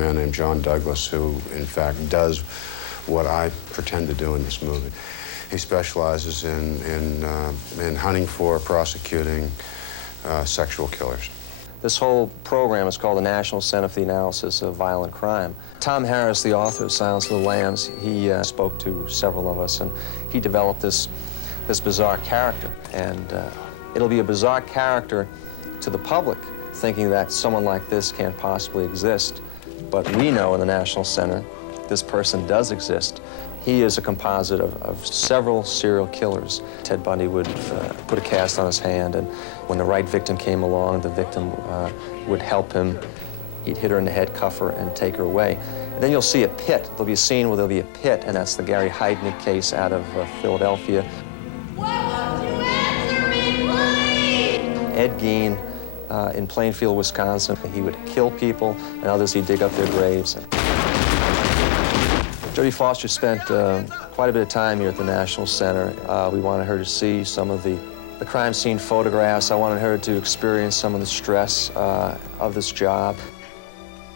man named John Douglas, who, in fact, does what I pretend to do in this movie. He specializes in hunting for, prosecuting sexual killers. This whole program is called the National Center for the Analysis of Violent Crime. Tom Harris, the author of Silence of the Lambs, he spoke to several of us, and he developed this bizarre character. And it'll be a bizarre character to the public, thinking that someone like this can't possibly exist. But we know in the National Center this person does exist. He is a composite of several serial killers. Ted Bundy would put a cast on his hand, and when the right victim came along, the victim would help him. He'd hit her in the head, cuff her, and take her away. And then you'll see a pit. There'll be a scene where there'll be a pit, and that's the Gary Heidnik case out of Philadelphia. Why won't you answer me, please? Ed Gein in Plainfield, Wisconsin. He would kill people, and others he'd dig up their graves. Jodie Foster spent quite a bit of time here at the National Center. We wanted her to see some of the crime scene photographs. I wanted her to experience some of the stress of this job.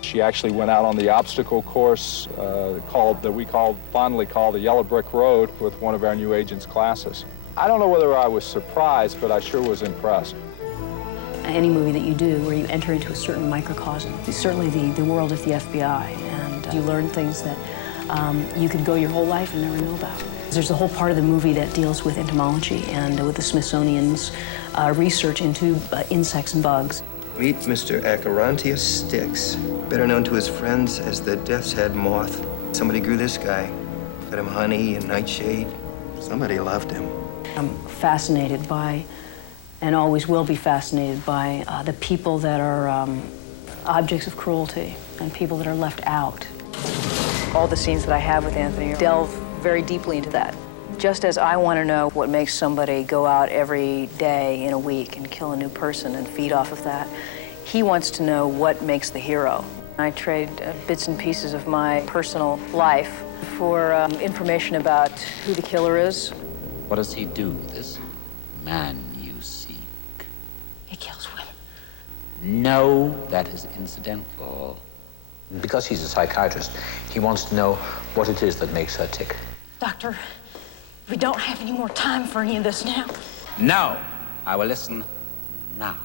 She actually went out on the obstacle course that we fondly call the Yellow Brick Road with one of our new agents' classes. I don't know whether I was surprised, but I sure was impressed. Any movie that you do where you enter into a certain microcosm, it's certainly the world of the FBI, and you learn things that you could go your whole life and never know about. There's a whole part of the movie that deals with entomology and with the Smithsonian's research into insects and bugs. Meet Mr. Acherontia Styx, better known to his friends as the Death's Head Moth. Somebody grew this guy, fed him honey and nightshade. Somebody loved him. I'm fascinated by, and always will be fascinated by, the people that are objects of cruelty and people that are left out. All the scenes that I have with Anthony delve very deeply into that. Just as I want to know what makes somebody go out every day in a week and kill a new person and feed off of that, he wants to know what makes the hero. I trade bits and pieces of my personal life for information about who the killer is. What does he do, this man you seek? He kills women. No, that is incidental. Because he's a psychiatrist, he wants to know what it is that makes her tick. Doctor, we don't have any more time for any of this now. No, I will listen now.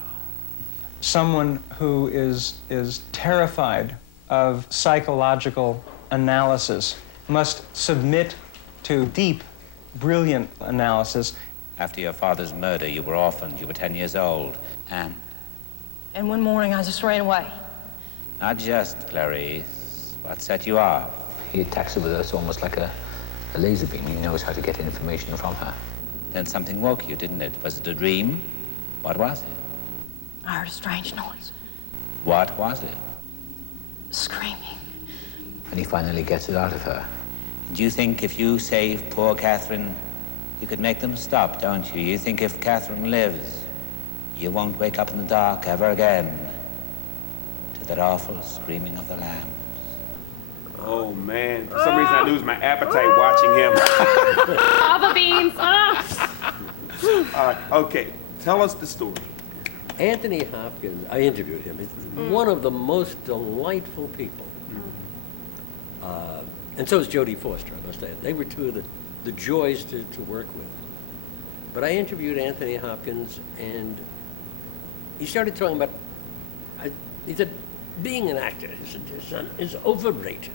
Someone who is terrified of psychological analysis must submit to deep, brilliant analysis. After your father's murder, you were orphaned. You were 10 years old. And one morning, I just ran away. Not just, Clarice. What set you off? He attacks her with us almost like a laser beam. He knows how to get information from her. Then something woke you, didn't it? Was it a dream? What was it? I heard a strange noise. What was it? Screaming. And he finally gets it out of her. Do you think if you save poor Catherine, you could make them stop, don't you? You think if Catherine lives, you won't wake up in the dark ever again to that awful screaming of the lambs. Oh, man. For some reason, I lose my appetite watching him. Fava beans. All right, okay. Tell us the story. Anthony Hopkins, I interviewed him. He's one of the most delightful people. And so is Jodie Foster, I must add. They were two of the joys to work with. But I interviewed Anthony Hopkins, and he started talking about, he said, being an actor is overrated.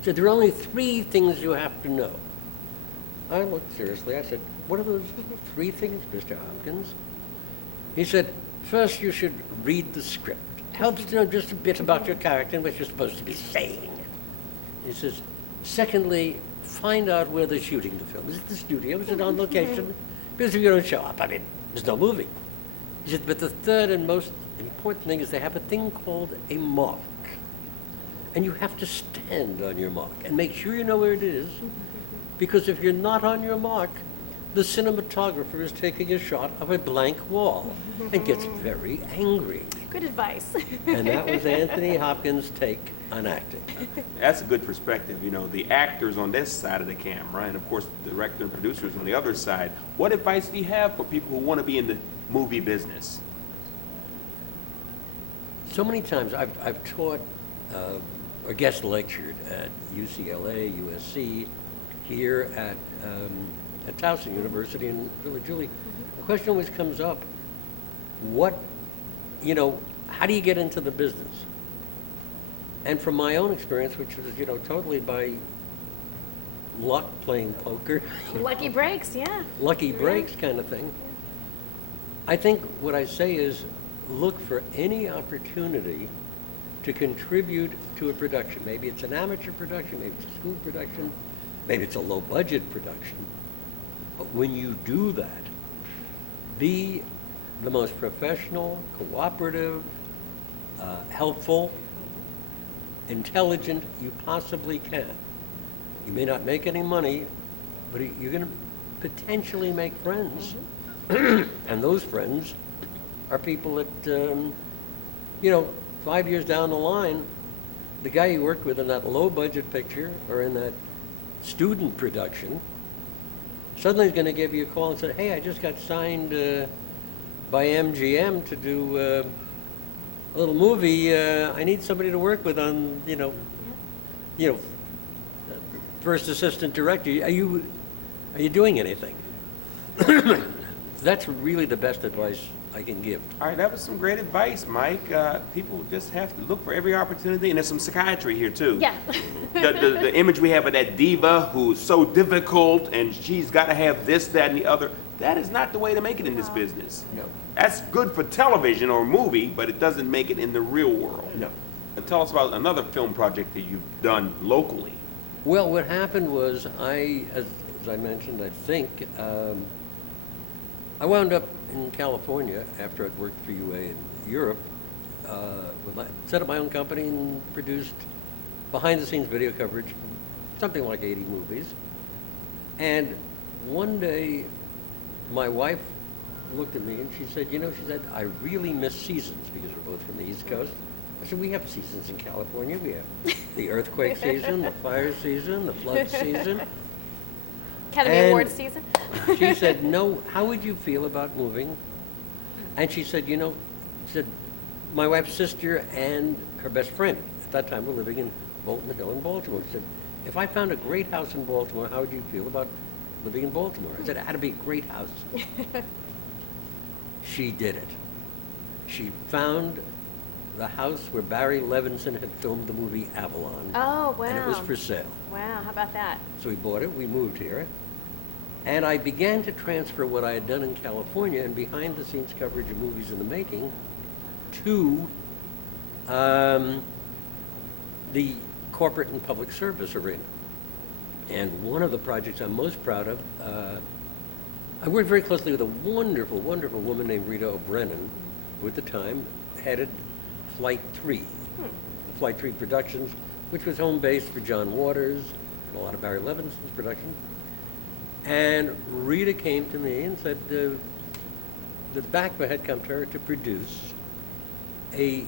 He said, there are only 3 things you have to know. I looked seriously. I said, what are those 3 things, Mr. Hopkins? He said, first you should read the script. Helps to know just a bit about your character and what you're supposed to be saying. He says, secondly, find out where they're shooting the film. Is it the studio? Is it on location? Because if you don't show up, I mean, there's no movie. He said, but the third and most important thing is they have a thing called a mark. And you have to stand on your mark and make sure you know where it is. Because if you're not on your mark, the cinematographer is taking a shot of a blank wall and gets very angry. Good advice. And that was Anthony Hopkins' take on acting. That's a good perspective. You know, the actors on this side of the camera, and of course the director and producers on the other side. What advice do you have for people who want to be in the movie business? So many times I've taught or guest lectured at UCLA, USC, here at Towson University in Villa Julie. The question always comes up, how do you get into the business? And from my own experience, which was, totally by luck playing poker. Lucky breaks, yeah. Lucky breaks kind of thing. I think what I say is look for any opportunity to contribute to a production. Maybe it's an amateur production, maybe it's a school production, maybe it's a low budget production. But when you do that, be the most professional, cooperative, helpful, intelligent you possibly can. You may not make any money, but you're going to potentially make friends. And those friends are people that, 5 years down the line, the guy you worked with in that low budget picture or in that student production suddenly is going to give you a call and say, hey, I just got signed by MGM to do a little movie. I need somebody to work with on, first assistant director. Are you doing anything? That's really the best advice I can give. All right, that was some great advice, Mike. People just have to look for every opportunity, and there's some psychiatry here too. Yeah. the image we have of that diva who's so difficult, and she's got to have this, that, and the other. That is not the way to make it in this business. No. That's good for television or movie, but it doesn't make it in the real world. No. And tell us about another film project that you've done locally. Well, what happened was as I mentioned, I think, I wound up in California after I'd worked for UA in Europe, set up my own company and produced behind-the-scenes video coverage for something like 80 movies. And one day, my wife looked at me and she said, I really miss seasons because we're both from the East Coast. I said, we have seasons in California. We have the earthquake season, the fire season, the flood season. Academy Awards season. She said, no, how would you feel about moving? And she said, my wife's sister and her best friend at that time were living in Bolton Hill in Baltimore. She said, if I found a great house in Baltimore, how would you feel about living in Baltimore? I said, it had to be a great house. She did it. She found the house where Barry Levinson had filmed the movie Avalon. Oh, wow. And it was for sale. Wow, how about that? So we bought it, we moved here, and I began to transfer what I had done in California and behind-the-scenes coverage of movies in the making to the corporate and public service arena. And one of the projects I'm most proud of, I worked very closely with a wonderful, wonderful woman named Rita O'Brennan, who at the time headed Flight 3, Flight 3 Productions, which was home base for John Waters and a lot of Barry Levinson's production. And Rita came to me and said that BACMA had come to her to produce a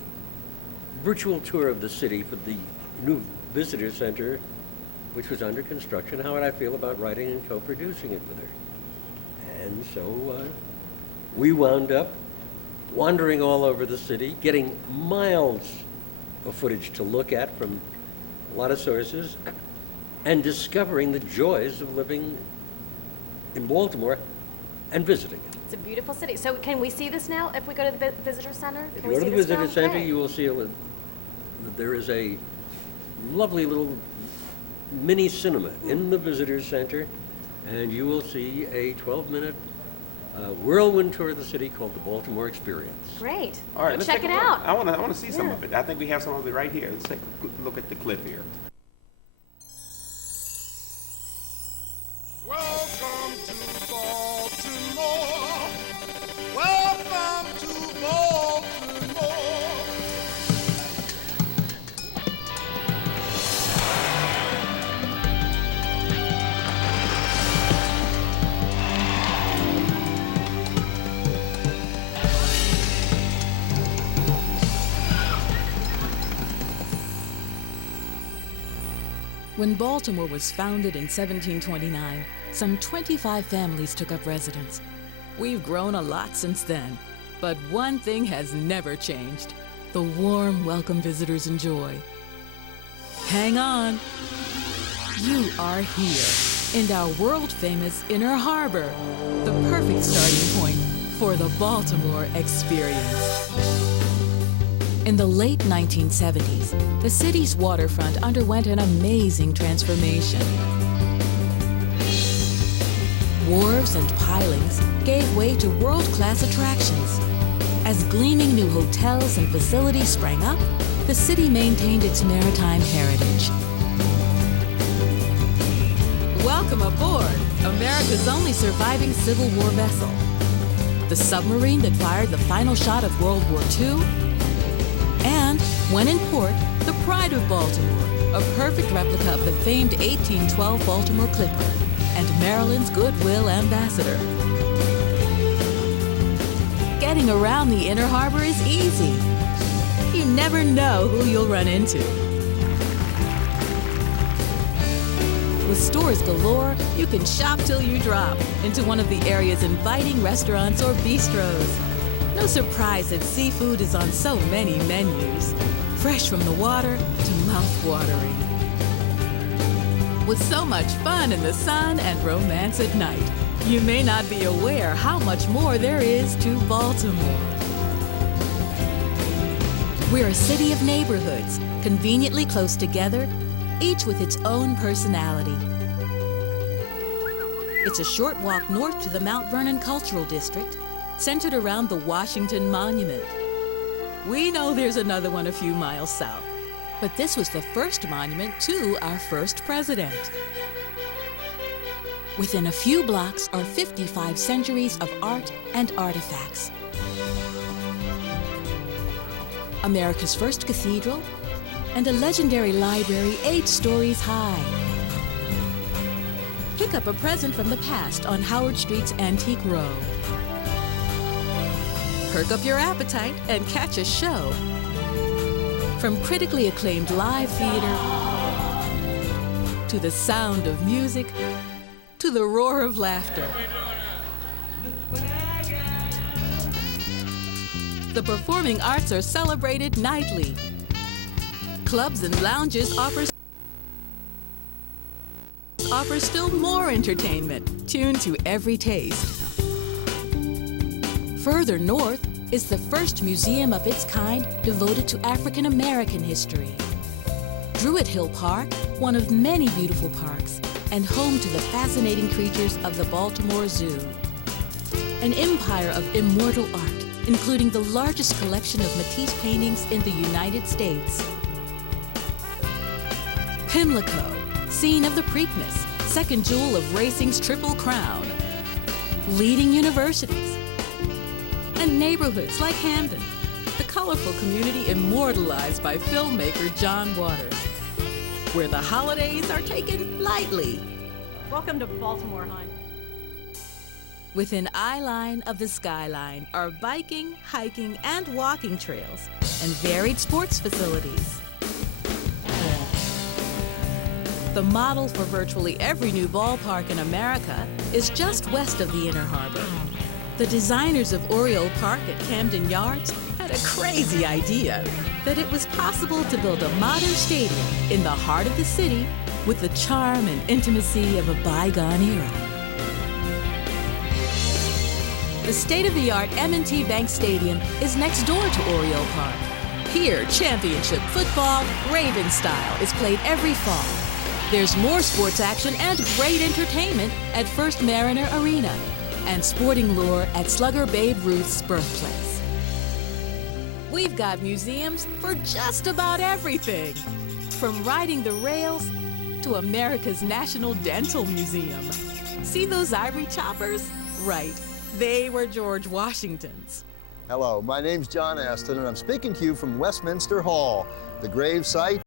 virtual tour of the city for the new visitor center, which was under construction. How would I feel about writing and co-producing it with her? And so we wound up wandering all over the city, getting miles of footage to look at from a lot of sources, and discovering the joys of living in Baltimore and visiting it. It's a beautiful city. So can we see this now if we go to the visitor center? If Can you we go to see the this visitor film? center, Great. you will see that there is a lovely little mini cinema in the visitor center, and you will see a 12-minute whirlwind tour of the city called the Baltimore Experience. Great. All right, Go let's check take it a look. out. I want to see some of it. I think we have some of it right here. Let's take a look at the clip here. Welcome to Baltimore. Welcome to Baltimore. When Baltimore was founded in 1729, some 25 families took up residence. We've grown a lot since then, but one thing has never changed: the warm welcome visitors enjoy. Hang on. You are here in our world-famous Inner Harbor, the perfect starting point for the Baltimore experience. In the late 1970s, the city's waterfront underwent an amazing transformation. Wharves and pilings gave way to world-class attractions. As gleaming new hotels and facilities sprang up, the city maintained its maritime heritage. Welcome aboard America's only surviving Civil War vessel, the submarine that fired the final shot of World War II, and, when in port, the pride of Baltimore, a perfect replica of the famed 1812 Baltimore Clipper and Maryland's goodwill ambassador. Getting around the Inner Harbor is easy. You never know who you'll run into. With stores galore, you can shop till you drop into one of the area's inviting restaurants or bistros. No surprise that seafood is on so many menus, fresh from the water to mouth-watering. With so much fun in the sun and romance at night, you may not be aware how much more there is to Baltimore. We're a city of neighborhoods, conveniently close together, each with its own personality. It's a short walk north to the Mount Vernon Cultural District, centered around the Washington Monument. We know there's another one a few miles south, but this was the first monument to our first president. Within a few blocks are 55 centuries of art and artifacts. America's first cathedral, and a legendary library 8 stories high. Pick up a present from the past on Howard Street's Antique Row. Perk up your appetite and catch a show. From critically acclaimed live theater, to the sound of music, to the roar of laughter. The performing arts are celebrated nightly. Clubs and lounges offer still more entertainment, tuned to every taste. Further north is the first museum of its kind devoted to African American history. Druid Hill Park, one of many beautiful parks, and home to the fascinating creatures of the Baltimore Zoo. An empire of immortal art, including the largest collection of Matisse paintings in the United States. Pimlico, scene of the Preakness, second jewel of racing's Triple Crown. Leading universities. And neighborhoods like Hamden, the colorful community immortalized by filmmaker John Waters, where the holidays are taken lightly. Welcome to Baltimore, hon. Within eye line of the skyline are biking, hiking, and walking trails, and varied sports facilities. The model for virtually every new ballpark in America is just west of the Inner Harbor. The designers of Oriole Park at Camden Yards had a crazy idea that it was possible to build a modern stadium in the heart of the city with the charm and intimacy of a bygone era. The state-of-the-art M&T Bank Stadium is next door to Oriole Park. Here, championship football, Raven style, is played every fall. There's more sports action and great entertainment at First Mariner Arena, and sporting lore at Slugger Babe Ruth's birthplace. We've got museums for just about everything, from riding the rails to America's National Dental Museum. See those ivory choppers? Right, they were George Washington's. Hello, my name's John Aston, and I'm speaking to you from Westminster Hall, the grave site